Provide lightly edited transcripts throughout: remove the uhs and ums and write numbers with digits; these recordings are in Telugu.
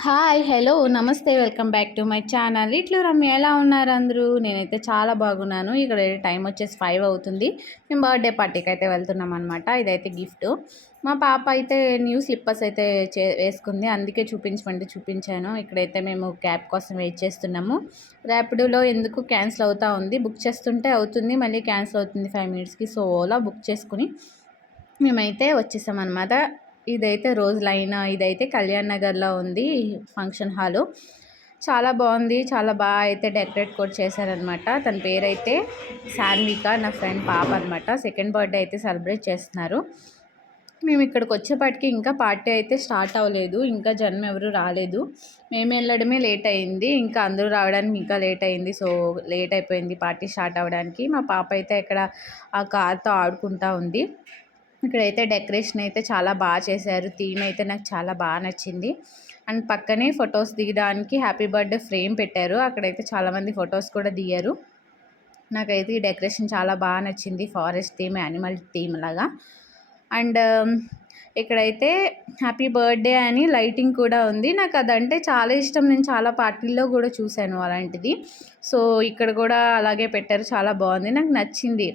హాయ్ హలో నమస్తే welcome back to my channel. ఇట్లు రమ్య, ఎలా ఉన్నారు అందరూ? నేనైతే చాలా బాగున్నాను. ఇక్కడ టైం వచ్చేసి 5 అవుతుంది. మేము బర్త్డే పార్టీకి అయితే వెళ్తున్నాం అనమాట. ఇదైతే గిఫ్ట్. మా పాప అయితే న్యూ స్లిప్పర్స్ అయితే వేసుకుంది, అందుకే చూపించమంటే చూపించాను. ఇక్కడైతే మేము క్యాబ్ కోసం వెయిట్ చేస్తున్నాము. ర్యాపిడోలో ఎందుకు క్యాన్సిల్ అవుతూ ఉంది, బుక్ చేస్తుంటే అవుతుంది, మళ్ళీ క్యాన్సిల్ అవుతుంది 5 మినిట్స్కి. సో ఓలా బుక్ చేసుకుని మేమైతే వచ్చేసాం అనమాట. ఇదైతే రోజ్ లైన్, ఇదైతే కళ్యాణ్ నగర్లో ఉంది ఫంక్షన్ హాలు. చాలా బాగుంది, చాలా బాగా అయితే డెకరేట్ కూడా చేశారనమాట. తన పేరైతే సాన్విక, నా ఫ్రెండ్ పాప అనమాట. సెకండ్ బర్త్డే అయితే సెలబ్రేట్ చేస్తున్నారు. మేము ఇక్కడికి వచ్చేపాటికి ఇంకా పార్టీ అయితే స్టార్ట్ అవ్వలేదు, ఇంకా జనం ఎవరు రాలేదు. మేము వెళ్ళడమే లేట్ అయింది, ఇంకా అందరూ రావడానికి ఇంకా లేట్ అయింది. సో లేట్ అయిపోయింది పార్టీ స్టార్ట్ అవ్వడానికి. మా పాప అయితే ఇక్కడ ఆ కార్తో ఆడుకుంటూ ఉంది. ఇక్కడైతే డెకరేషన్ అయితే చాలా బాగా చేశారు. థీమ్ అయితే నాకు చాలా బాగా నచ్చింది. అండ్ పక్కనే ఫొటోస్ దిగడానికి హ్యాపీ బర్త్డే ఫ్రేమ్ పెట్టారు. అక్కడైతే చాలామంది ఫొటోస్ కూడా దిగారు. నాకైతే ఈ డెకరేషన్ చాలా బాగా నచ్చింది. ఫారెస్ట్ థీమ్, యానిమల్ థీమ్ లాగా. అండ్ ఇక్కడైతే హ్యాపీ బర్త్డే అని లైటింగ్ కూడా ఉంది. నాకు అదంటే చాలా ఇష్టం. నేను చాలా పార్టీల్లో కూడా చూశాను అలాంటిది. సో ఇక్కడ కూడా అలాగే పెట్టారు, చాలా బాగుంది, నాకు నచ్చింది.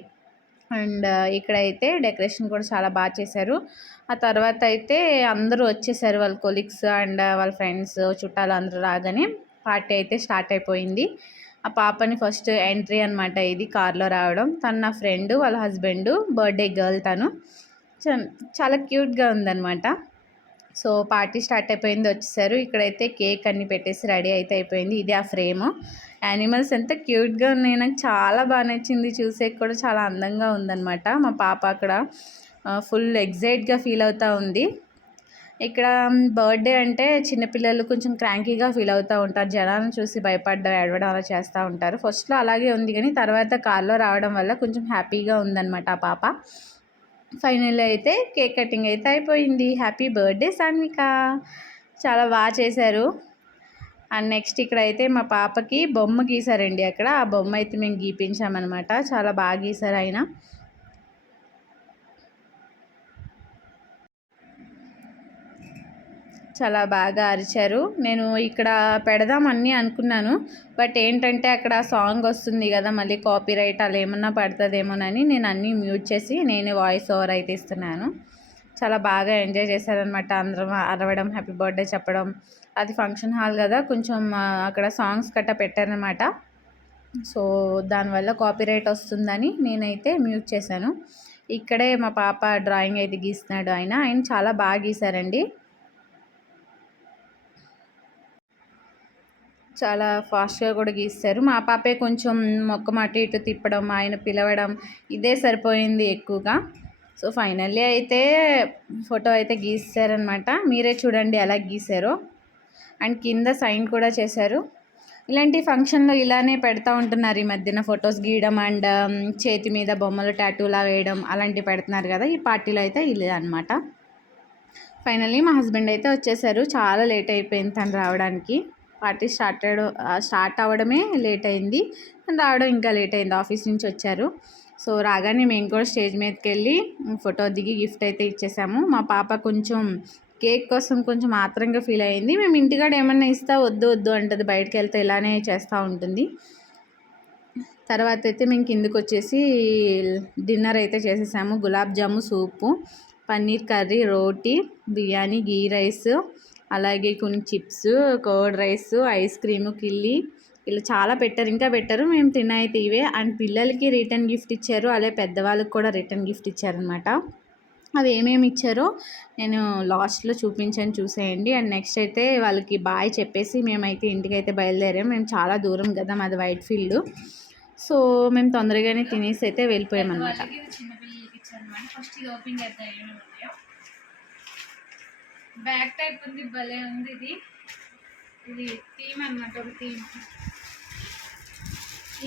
అండ్ ఇక్కడైతే డెకరేషన్ కూడా చాలా బాగా చేశారు. ఆ తర్వాత అయితే అందరూ వచ్చేసారు, వాళ్ళ కొలీగ్స్ అండ్ వాళ్ళ ఫ్రెండ్స్ చుట్టాలు అందరూ రాగానే పార్టీ అయితే స్టార్ట్ అయిపోయింది. ఆ పాపని ఫస్ట్ ఎంట్రీ అనమాట ఇది, కార్లో రావడం. తను నా ఫ్రెండ్, వాళ్ళ హస్బెండ్, బర్త్డే గర్ల్. తను చాలా క్యూట్గా ఉందన్నమాట. సో పార్టీ స్టార్ట్ అయిపోయింది, వచ్చేసారు. ఇక్కడైతే కేక్ అన్ని పెట్టేసి రెడీ అయితే అయిపోయింది. ఇది ఆ ఫ్రేమ్. యానిమల్స్ ఎంత క్యూట్గా ఉన్నాయి, నాకు చాలా బాగా నచ్చింది. చూసే కూడా చాలా అందంగా ఉందన్నమాట. మా పాప అక్కడ ఫుల్ ఎగ్జైట్గా ఫీల్ అవుతూ ఉంది. ఇక్కడ బర్త్డే అంటే చిన్నపిల్లలు కొంచెం క్రాంకీగా ఫీల్ అవుతూ ఉంటారు, జనాలను చూసి భయపడడం, ఏడవడం అలా చేస్తూ ఉంటారు. ఫస్ట్లో అలాగే ఉంది, కానీ తర్వాత కార్లో రావడం వల్ల కొంచెం హ్యాపీగా ఉందన్నమాట ఆ పాప. ఫైనల్ అయితే కేక్ కటింగ్ అయితే అయిపోయింది. హ్యాపీ బర్త్డే సాన్విక, చాలా బాగా చేశారు. అండ్ నెక్స్ట్ ఇక్కడైతే మా పాపకి బొమ్మ గీసారండి. అక్కడ ఆ బొమ్మ అయితే మేము గీపించామన్నమాట. చాలా బాగా గీసారు ఆయన. చాలా బాగా అరిచారు. నేను ఇక్కడ పెడదామని అనుకున్నాను, బట్ ఏంటంటే అక్కడ సాంగ్ వస్తుంది కదా, మళ్ళీ కాపీరైట్ అలా ఏమన్నా పడుతుందేమోనని నేను అన్నీ మ్యూట్ చేసి నేనే వాయిస్ ఓవర్ అయితే ఇస్తున్నాను. చాలా బాగా ఎంజాయ్ చేశారనమాట. అందరం అరవడం, హ్యాపీ బర్త్డే చెప్పడం. అది ఫంక్షన్ హాల్ కదా, కొంచెం అక్కడ సాంగ్స్ గట్టా పెట్టారనమాట. సో దానివల్ల కాపీరైట్ వస్తుందని నేనైతే మ్యూట్ చేశాను. ఇక్కడే మా పాప డ్రాయింగ్ అయితే గీస్తున్నాడు. ఆయన చాలా బాగా గీశారండి. చాలా ఫాస్ట్గా కూడా గీస్తారు. మా పాపే కొంచెం మొక్క అటు ఇటు తిప్పడం, ఆయన పిలవడం, ఇదే సరిపోయింది ఎక్కువగా. సో ఫైనల్లీ అయితే ఫోటో అయితే గీసారనమాట. మీరే చూడండి ఎలా గీసారో. అండ్ కింద సైన్ కూడా చేశారు. ఇలాంటి ఫంక్షన్లో ఇలానే పెడతా ఉంటున్నారు ఈ మధ్యన, ఫొటోస్ గీయడం అండ్ చేతి మీద బొమ్మలు టాటూలా వేయడం అలాంటివి పెడుతున్నారు కదా. ఈ పార్టీలో అయితే ఇలా అనమాట. ఫైనల్లీ మా హస్బెండ్ అయితే వచ్చేసారు. చాలా లేట్ అయిపోయింది తను రావడానికి. పార్టీ స్టార్ట్ అవ్వడమే లేట్ అయింది, రావడం ఇంకా లేట్ అయింది. ఆఫీస్ నుంచి వచ్చారు. సో రాగానే మేము కూడా స్టేజ్ మీదకి వెళ్ళి ఫోటో దిగి గిఫ్ట్ అయితే ఇచ్చేసాము. మా పాప కొంచెం కేక్ కోసం కొంచెం ఆత్రంగా ఫీల్ అయ్యింది. మేము ఇంటికాడ ఏమన్నా ఇస్తా వద్దు వద్దు అంటుంది, బయటకు వెళ్తే ఇలానే చేస్తూ ఉంటుంది. తర్వాత అయితే మేము కిందకు వచ్చేసి డిన్నర్ అయితే చేసేసాము. గులాబ్ జాము, సూపు, పన్నీర్ కర్రీ, రోటీ, బిర్యానీ, గీ రైస్, అలాగే కొన్ని chips, curd rice, ice cream, కిల్లి, ఇలా చాలా పెట్టారు, ఇంకా పెట్టారు. మేము తినైతే ఇవే. అండ్ పిల్లలకి రిటర్న్ గిఫ్ట్ ఇచ్చారు, అలాగే పెద్దవాళ్ళకి కూడా రిటర్న్ గిఫ్ట్ ఇచ్చారనమాట. అవి ఏమేమి ఇచ్చారో నేను లాస్ట్లో చూపించాను, చూసేయండి. అండ్ నెక్స్ట్ అయితే వాళ్ళకి బాయ్ చెప్పేసి మేమైతే ఇంటికైతే బయలుదేరాం. మేము చాలా దూరం కదా, మాది వైట్ ఫీల్డ్. సో మేము తొందరగానే తినేసి అయితే వెళ్ళిపోయామన్నమాట. ఫస్ట్ ఇది ఓపెన్ చేద్దాం. బ్యాక్ టైప్ ఉంది, భలే ఉంది. ఇది థీమ్ అన్నమాట, ఒక థీమ్.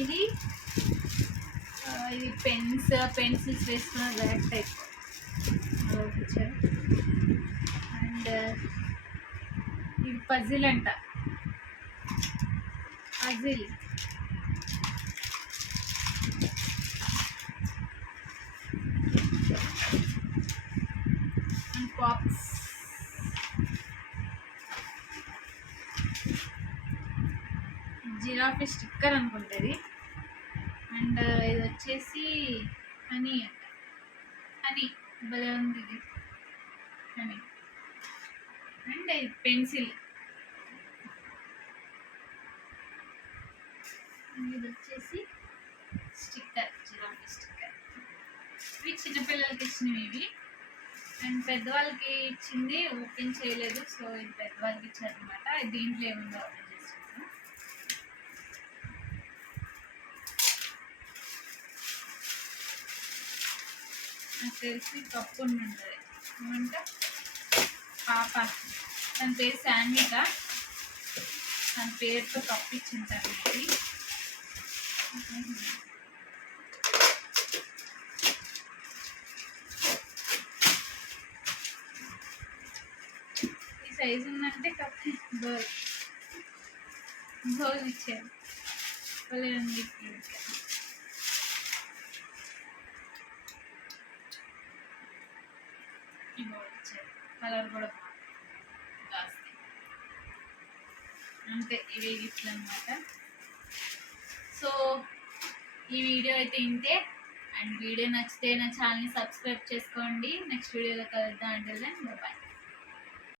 ఇది పెన్సిల్స్ వేసుకున్న బ్యాక్ టైప్ పిక్చర్. అండ్ ఇది పజిల్ అంట, puzzle. And pops. Giraffe sticker అనుకుంటుంది. అండ్ ఇది వచ్చేసి హనీ అంట, హనీ భలే ఉంది ఇది హనీ. అండ్ ఇది పెన్సిల్, ఇది వచ్చేసి స్టిక్కర్, జిరాఫీ స్టిక్కర్. ఇవి చిన్నపిల్లలకి ఇచ్చినవి ఇవి. అండ్ పెద్దవాళ్ళకి ఇచ్చింది ఓపెన్ చేయలేదు, సో ఇది పెద్దవాళ్ళకి ఇచ్చారనమాట. దీంట్లో ఏముందో ఓపెన్ చేస్తున్నాను. నాకు తెలిసి కప్పు ఉంటుంది ఏమంటే పాప, తన పేరు శాన్విక, తన పేరుతో కప్పు ఇచ్చింటారు ఇది. సైజు ఉందంటే కప్పు బౌల్ ఇచ్చారు. ఉంది కలర్ కూడా బాగుంది. అంతే, ఇవే గిఫ్ట్లు అనమాట. సో ఈ వీడియో అయితే ఇంతే. అండ్ వీడియో నచ్చితే నా ఛానల్ని సబ్స్క్రైబ్ చేసుకోండి. నెక్స్ట్ వీడియోలో కలుద్దాం. అంటే బాయ్.